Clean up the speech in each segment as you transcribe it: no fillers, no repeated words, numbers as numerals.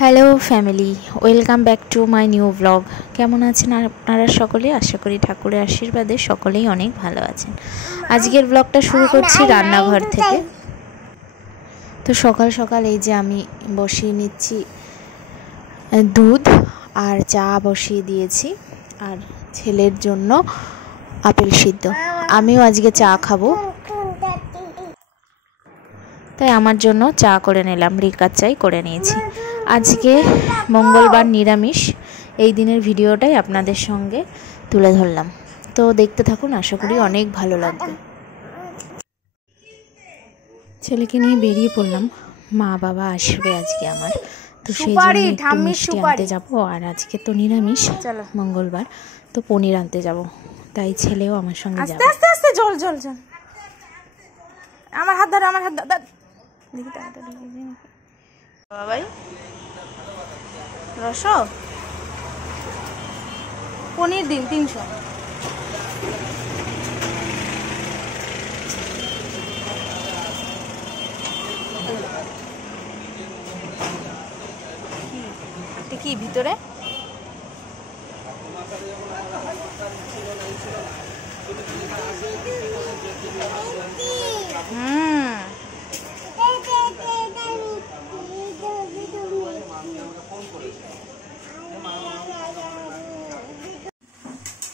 Hello family, welcome back to my new blog. কেমন আছেন আপনারা সকলে? আশা করি ঠাকুরের আশীর্বাদে সকলেই অনেক ভালো আছেন। আজকের ব্লগটা শুরু করছি রান্নাঘর থেকে। তো সকাল সকাল এই যে আমি বসিয়ে নিচ্ছি দুধ আর চা বসিয়ে দিয়েছি, আর ছেলের জন্য আপেল সিদ্ধ। আমিও আজকে চা খাবো, তাই আমার জন্য চা করে নিলাম, লিকার চাই করে নিয়েছি। আজকে মঙ্গলবার, নিরামিষ। এই দিনের ভিডিওটাই আপনাদের সঙ্গে তুলে ধরলাম, তো দেখতে থাকুন, আশা করি অনেক ভালো লাগবে। ছেলেকে নিয়ে বেরিয়ে পড়লাম, মা বাবা আসবে আজকে আমার, তো সেই জন্য একটু মিষ্টি আনতে যাবো। আর আজকে তো নিরামিষ, মঙ্গলবার, তো পনির আনতে যাব, তাই ছেলেও আমার সঙ্গে যাবে। আস্তে আস্তে জল জল জল, আমার হাত ধর, আমার হাত ধর, দেখি টাকাটা ঢুকে বাবাই। রস পনির দিন 300। কি ভিতরে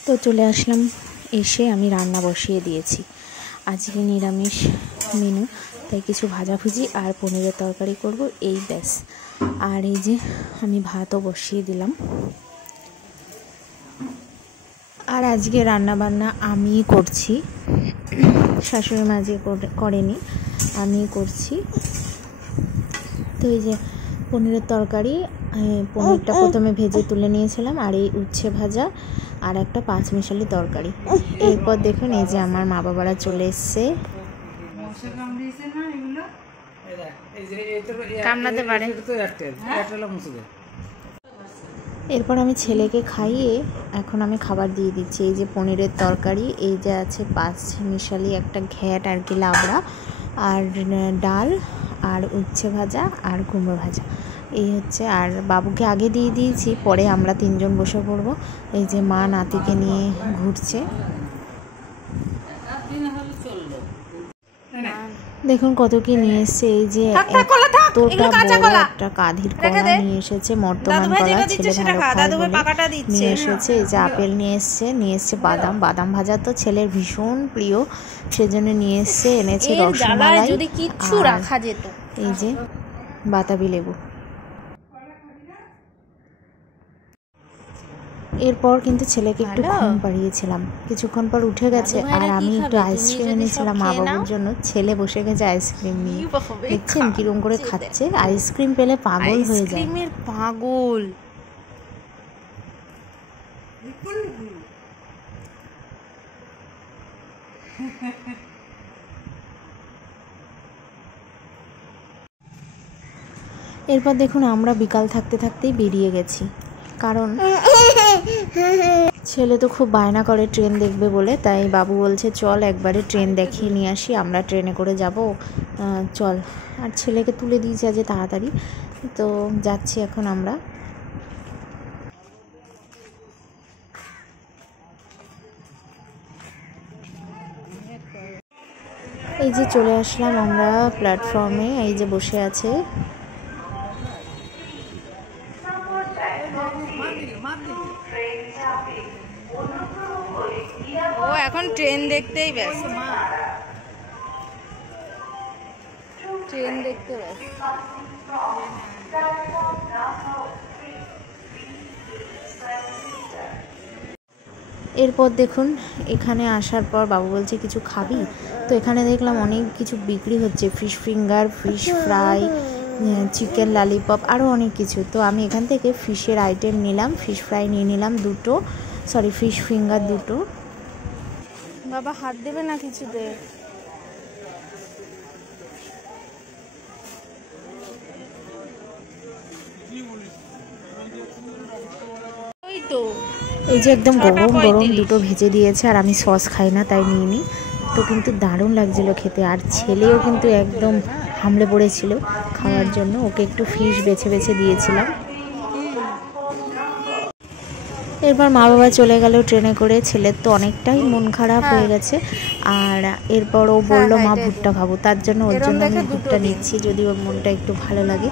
তো চলে আসলাম, এসে আমি রান্না বসিয়ে দিয়েছি। আজকে নিরামিষ মেনু, তাই কিছু ভাজাভুজি আর পনিরের তরকারি করব, এই ব্যাস। আর এই যে আমি ভাতও বসিয়ে দিলাম। আর আজকে রান্না বান্না আমিই করছি, শাশুড়ি মা যে করেনি, আমি করছি। তো এই যে পনিরের তরকারি, পনিরটা প্রথমে ভেজে তুলে নিয়েছিলাম, আর এই উচ্ছে ভাজা আর একটা পাঁচমিশালি তরকারি। এরপর দেখুন এই যে আমার মা বাবারা চলে এসছে। এরপর আমি ছেলেকে খাইয়ে এখন আমি খাবার দিয়ে দিচ্ছি। এই যে পনিরের তরকারি, এই যে আছে পাঁচমিশালি একটা ঘ্যাট আর কি, লাবড়া, আর ডাল, আর উচ্ছে ভাজা, আর কুমড়ো ভাজা, এই হচ্ছে। আর বাবুকে আগে দিয়ে দিয়েছি, পরে আমরা তিনজন বসে পড়বো। এই যে মা নাতিকে নিয়ে ঘুরছে, দেখুন কত কি নিয়ে এসছে। এই যে একটা কাঁধির কলা নিয়ে এসেছে, মর্তমান কলা, ছেলে ভালো খায় বলে নিয়ে এসেছে। এই যে আপেল নিয়ে এসছে বাদাম, বাদাম ভাজা তো ছেলের ভীষণ প্রিয়, সেজন্য নিয়ে এসছে। এনেছে রসমালাই, এই যে বাতাবি লেবু। এরপর কিন্তু ছেলেকে একটু ঘুম পাড়িয়েছিলাম, কিছুক্ষণ পর উঠে গেছে। আর আমি একটু আইসক্রিম এনেছিলাম মা বাবুর জন্য, ছেলে বসে গেছে আইসক্রিম নিয়ে। দেখছেন কিরম করে খাচ্ছে, আইসক্রিম পেলে পাগল হয়ে যায়, পাগল। এরপর দেখুন আমরা বিকাল থাকতে থাকতেই বেরিয়ে গেছি, কারণ ছেলে তো খুব বায়না করে ট্রেন দেখবে বলে, তাই বাবু বলছে চল একবারে ট্রেন দেখিয়ে নিয়ে আসি, আমরা ট্রেনে করে যাব, চল। আর ছেলেকে তুলে দিয়েছে আজ তাড়াতাড়ি, তো যাচ্ছি এখন আমরা। এই যে চলে আসলাম আমরা প্ল্যাটফর্মে, এই যে বসে আছে। ও এখন ট্রেন দেখতেই ব্যস্ত, ট্রেন দেখতে ব্যস্ত। এরপর দেখুন এখানে আসার পর বাবু বলছে কিছু খাবি, তো এখানে দেখলাম অনেক কিছু বিক্রি হচ্ছে, fish finger, fish fry, chicken lollipop, আরও অনেক কিছু। তো আমি এখান থেকে ফিশের আইটেম নিলাম, ফিশ ফ্রাই নিয়ে নিলাম দুটো, সরি ফিশ ফিঙ্গার দুটো। বাবা হাত দেবে না কিছুতে। এই যে একদম গরম গরম দুটো ভেজে দিয়েছে, আর আমি সস খাই না তাই নিয়ে নিই। তো কিন্তু দারুণ লাগছিল খেতে, আর ছেলেও কিন্তু একদম হামলে পড়েছিল খাওয়ার জন্য। ওকে একটু ফিশ বেছে বেছে দিয়েছিলাম। এরপর মা বাবা চলে গেল ট্রেনে করে। ছেলের তো অনেকটাই মন খারাপ হয়ে গেছে। আর এরপর ও বলল মা ভুট্টা খাবো, তার জন্য ওর জন্য আমি ভুট্টা নিচ্ছি। যদি ওর মনটা একটু ভালো লাগে,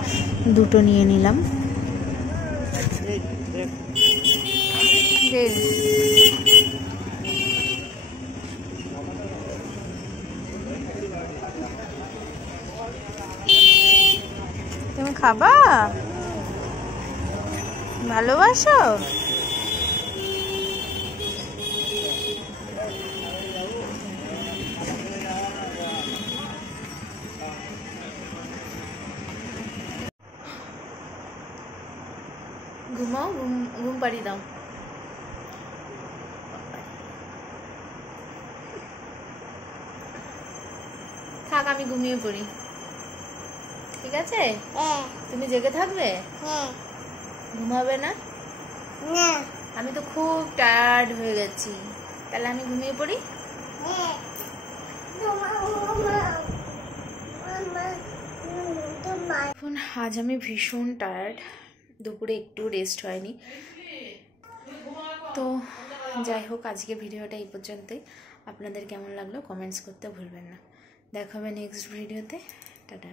দুটো নিয়ে নিলাম। তুমি খাবা? ভালোবাসো? ঘুমাও, ঘুম পাড়িয়ে দাও। থাক, আমি ঘুমিয়ে পড়ি, ঠিক আছে? তুমি জেগে থাকবে? ঘুমাবে না? আমি তো খুব টায়ার্ড হয়ে গেছি, তাহলে আমি ঘুমিয়ে পড়ি। এখন আজ আমি ভীষণ টায়ার্ড, দুপুরে একটু রেস্ট হয়নি। তো যাই হোক, আজকে ভিডিওটা এই পর্যন্তই। আপনাদের কেমন লাগলো কমেন্টস করতে ভুলবেন না। দেখা হবে নেক্সট ভিডিওতে। টাটা।